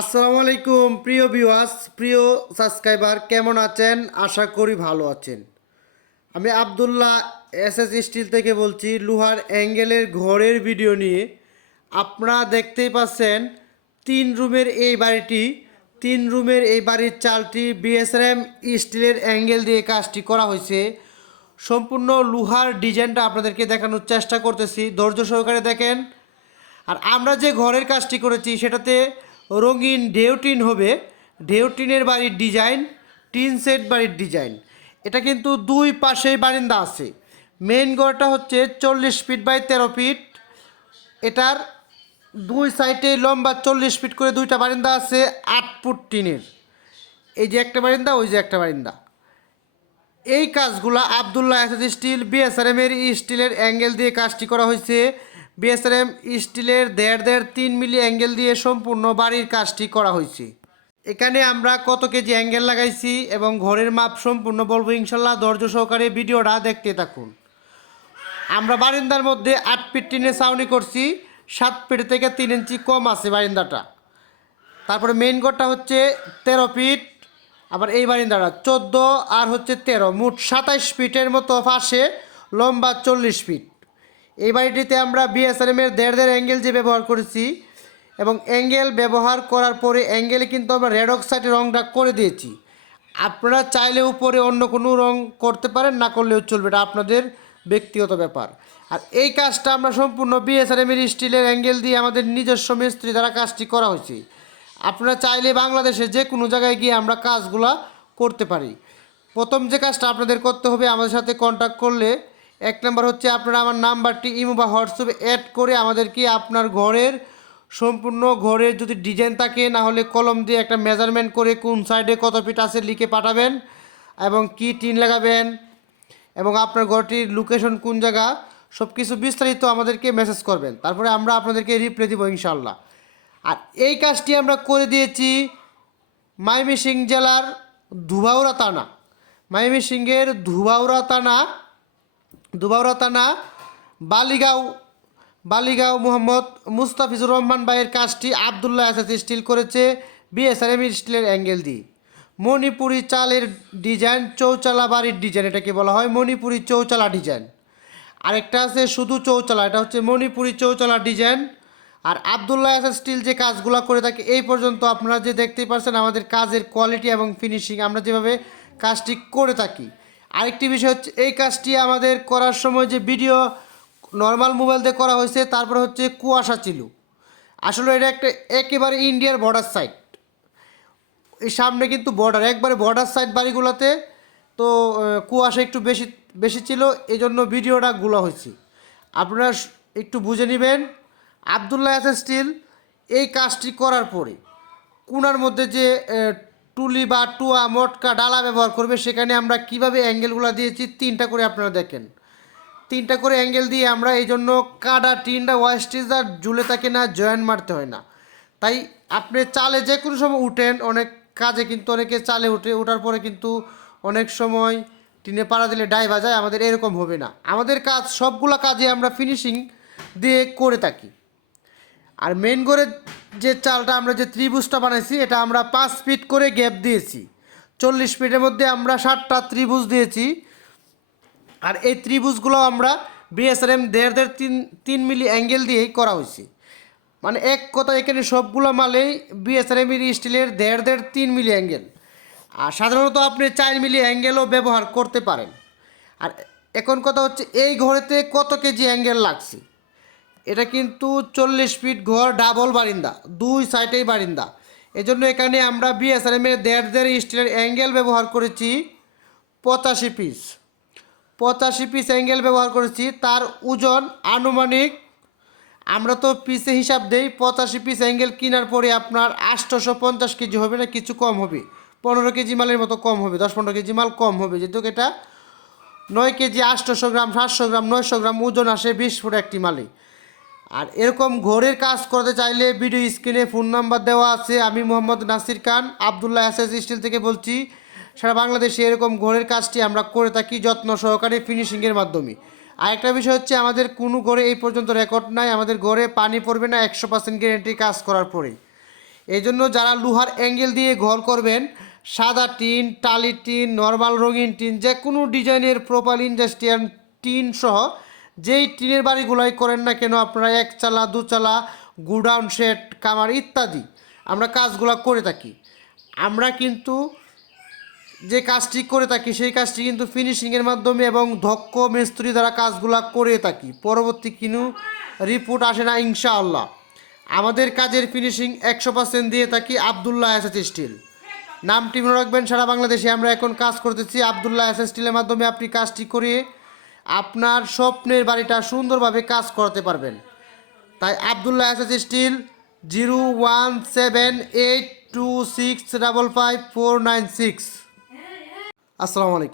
আসসালামু আলাইকুম প্রিয় ভিউয়ার্স, প্রিয় সাবস্ক্রাইবার, কেমন আছেন? আশা করি ভালো আছেন। আমি আব্দুল্লাহ এসএস স্টিল থেকে বলছি, লোহার অ্যাঙ্গেলের ঘরের ভিডিও নিয়ে। আপনারা দেখতেই পাচ্ছেন 3 রুমের এই বাড়িটি, 3 রুমের এই বাড়ির চালটি বিএসআরএম স্টিলের অ্যাঙ্গেল দিয়ে কাজটি করা হয়েছে। সম্পূর্ণ লোহার ডিজাইনটা আপনাদেরকে দেখানোর চেষ্টা করতেছি, ধৈর্য সহকারে দেখেন। আর আমরা যে ঘরের কাজটি করেছি সেটাতে রঙিন ঢেউটিন হবে, ঢেউটিনের বাড়ির ডিজাইন, টিন সেট বাড়ির ডিজাইন। এটা কিন্তু দুই পাশেই বারিন্দা আছে। মেইন ঘরটা হচ্ছে 40 ফিট বাই 13 ফিট। এটার দুই সাইডে লম্বা 40 ফিট করে দুইটা বারিন্দা আছে, 8 ফুট টিনের। এই যে একটা বারিন্দা, ওই যে একটা বারিন্দা। এই কাজগুলা আব্দুল্লাহ এসএস স্টিল বিএসআরএম এর স্টিলের অ্যাঙ্গেল দিয়ে কাজটি করা হয়েছে। বিএসআরএম স্টিলের 1.5-3 মিলি অ্যাঙ্গেল দিয়ে সম্পূর্ণ বাড়ির কাজটি করা হয়েছে। এখানে আমরা কত কেজি অ্যাঙ্গেল লাগাইছি এবং ঘরের মাপ সম্পূর্ণ বলবো ইনশাল্লাহ, ধৈর্য সহকারে ভিডিওটা দেখতে থাকুন। আমরা বারিন্দার মধ্যে 8 ফিট টিনের ছাউনি করছি, 7 ফিট থেকে 3 ইঞ্চি কম আছে বারিন্দাটা। তারপরে মেইন ঘরটা হচ্ছে 13 ফিট, আবার এই বারিন্দাটা 14 আর হচ্ছে 13, মোট 27 ফিটের মতো পাশে, লম্বা 40 ফিট। এই বাড়িটিতে আমরা বিএসআরএম এর 1.5 অ্যাঙ্গেল যে ব্যবহার করেছি, এবং অ্যাঙ্গেল ব্যবহার করার পরে অ্যাঙ্গেলে কিন্তু আমরা রেড অক্সাইডের রংটা করে দিয়েছি। আপনারা চাইলে উপরে অন্য কোনো রং করতে পারেন, না করলেও চলবে, এটা আপনাদের ব্যক্তিগত ব্যাপার। আর এই কাজটা আমরা সম্পূর্ণ বিএসআরএম এর স্টিলের অ্যাঙ্গেল দিয়ে আমাদের নিজস্ব মিস্ত্রি দ্বারা কাজটি করা হয়েছে। আপনারা চাইলে বাংলাদেশে যে কোনো জায়গায় গিয়ে আমরা কাজগুলা করতে পারি। প্রথম যে কাজটা আপনাদের করতে হবে, আমাদের সাথে কন্ট্যাক্ট করলে 1 নম্বর হচ্ছে আপনারা আমার নাম্বারটি ইমো বা হোয়াটসঅ্যাপে অ্যাড করে আমাদেরকে আপনার ঘরের সম্পূর্ণ ঘরের যদি ডিজাইন থাকে, না হলে কলম দিয়ে একটা মেজারমেন্ট করে কোন সাইডে কত ফিট আছে লিখে পাঠাবেন, এবং কি টিন লাগাবেন এবং আপনার ঘরটির লোকেশন কোন জায়গা, সব কিছু বিস্তারিত আমাদেরকে মেসেজ করবেন। তারপরে আমরা আপনাদেরকে রিপ্লাই দিব ইনশাল্লাহ। আর এই কাজটি আমরা করে দিয়েছি ময়মনসিংহ জেলার ধুবাউড়া থানা, ময়মনসিংহের ধুবাউড়া থানা বালিগাঁও মোহাম্মদ মুস্তাফিজুর রহমান ভাইয়ের কাজটি আব্দুল্লাহ এসএস স্টিল করেছে বিএসআরএম স্টিলের অ্যাঙ্গেল দিয়ে। মণিপুরি চালের ডিজাইন, চৌচালা বাড়ির ডিজাইন, এটাকে বলা হয় মণিপুরি চৌচালা ডিজাইন। আরেকটা আছে শুধু চৌচালা, এটা হচ্ছে মণিপুরি চৌচালা ডিজাইন। আর আব্দুল্লাহ এসএস স্টিল যে কাজগুলো করে থাকে এই পর্যন্ত আপনারা যে দেখতেই পাচ্ছেন আমাদের কাজের কোয়ালিটি এবং ফিনিশিং, আমরা যেভাবে কাজটি করে থাকি। আরেকটি বিষয় হচ্ছে এই কাজটি আমাদের করার সময় যে ভিডিও নর্মাল মোবাইল দিয়ে করা হয়েছে, তারপরে হচ্ছে কুয়াশা ছিল। আসলে এটা একটা একেবারে ইন্ডিয়ার বর্ডার সাইড, এই সামনে কিন্তু বর্ডার, একবারে বর্ডার সাইড বাড়িগুলোতে। তো কুয়াশা একটু বেশি বেশি ছিল, এই জন্য ভিডিওটা গুলো হয়েছে। আপনারা একটু বুঝে নেবেন। আব্দুল্লাহ এসএস স্টিল এই কাজটি করার পরে কোনার মধ্যে যে টুলি বা টুয়া মটকা ডালা ব্যবহার করবে, সেখানে আমরা কিভাবে অ্যাঙ্গেলগুলো দিয়েছি 3টা করে, আপনারা দেখেন 3টা করে অ্যাঙ্গেল দিয়ে আমরা, এই জন্য কাটা টিনটা ওয়েস্টেজ ঝুলে থাকে না, জয়েন্ট মারতে হয় না। তাই আপনি চালে যে কোনো সময় উঠেন, অনেক কাজে কিন্তু অনেকে চালে ওঠার পরে কিন্তু অনেক সময় টিনে পাড়া দিলে ডাইভা যায়, আমাদের এরকম হবে না। আমাদের কাজ সবগুলো কাজে আমরা ফিনিশিং দিয়ে করে থাকি। আর মেন ঘরের যে চালটা আমরা যে ত্রিভুজটা বানাইছি, এটা আমরা 5 ফিট করে গ্যাপ দিয়েছি, 40 ফিটের মধ্যে আমরা 7টা ত্রিভুজ দিয়েছি। আর এই ত্রিভুজগুলো আমরা বিএসআরএম 1.5-3 মিলি অ্যাঙ্গেল দিয়েই করা হয়েছে। মানে এক কথা, এখানে সবগুলো মালেই বিএসআরএম স্টিলের 1.5-3 মিলি অ্যাঙ্গেল। আর সাধারণত আপনি 4 মিলি অ্যাঙ্গেলও ব্যবহার করতে পারেন। আর এখন কথা হচ্ছে এই ঘরেতে কত কেজি অ্যাঙ্গেল লাগছে। এটা কিন্তু 40 ফিট ঘর, ডাবল বারিন্দা, দুই সাইডেই বারিন্দা। এজন্য এখানে আমরা বিএসআরএম এর 1.5 স্টিলের অ্যাঙ্গেল ব্যবহার করেছি 85 পিস। 85 পিস অ্যাঙ্গেল ব্যবহার করেছি। তার ওজন আনুমানিক, আমরা তো পিসে হিসাব দেই, 85 পিস অ্যাঙ্গেল কেনার পরে আপনার 850 কেজি হবে, না কিছু কম হবে, 15 কেজি মালের মতো কম হবে, 10-15 কেজি মাল কম হবে, যেহেতু এটা 9 কেজি 800 গ্রাম 700 গ্রাম 900 গ্রাম ওজন আসে 20 ফুট একটি মালে। আর এরকম ঘরের কাজ করতে চাইলে ভিডিও স্ক্রিনে ফোন নাম্বার দেওয়া আছে। আমি মোহাম্মদ নাসির খান আব্দুল্লাহ এসএস স্টিল থেকে বলছি। সারা বাংলাদেশে এরকম ঘরের কাজটি আমরা করে থাকি যত্ন সহকারে, ফিনিশিংয়ের মাধ্যমে। আরেকটা বিষয় হচ্ছে, আমাদের কোনো ঘরে এই পর্যন্ত রেকর্ড নাই, আমাদের ঘরে পানি পড়বে না 100% গ্যারেন্টি কাজ করার পরে। এই জন্য যারা লোহার অ্যাঙ্গেল দিয়ে ঘর করবেন, সাদা টিন, টালি টিন, নর্মাল রঙিন টিন, যে কোনো ডিজাইনের প্রোপাইল ইন্ডাস্ট্রিয়াল টিন সহ যেই টিনের বাড়িগুলোই করেন না কেন আপনারা একচালা দুচালা গুডাউন শেড কামার ইত্যাদি আমরা কাজগুলো করে থাকি। আমরা কিন্তু যে কাজটি করে থাকি সেই কাজটি কিন্তু ফিনিশিংয়ের মাধ্যমে এবং দক্ষ মিস্ত্রি দ্বারা কাজগুলো করে থাকি, পরবর্তী কিনু রিপোর্ট আসে না ইনশাআল্লাহ। আমাদের কাজের ফিনিশিং 100% দিয়ে থাকি আবদুল্লাহ এসএস স্টিল। নামটি মনে রাখবেন, সারা বাংলাদেশে আমরা এখন কাজ করতেছি আবদুল্লাহ এসএস স্টিলের মাধ্যমে আপনি কাজটি করে আপনার স্বপ্নের বাড়িটা সুন্দরভাবে কাজ করতে পারবেন। তাই আবদুল্লাহ এসএস স্টিল 01782655496। আসসালামু আলাইকুম।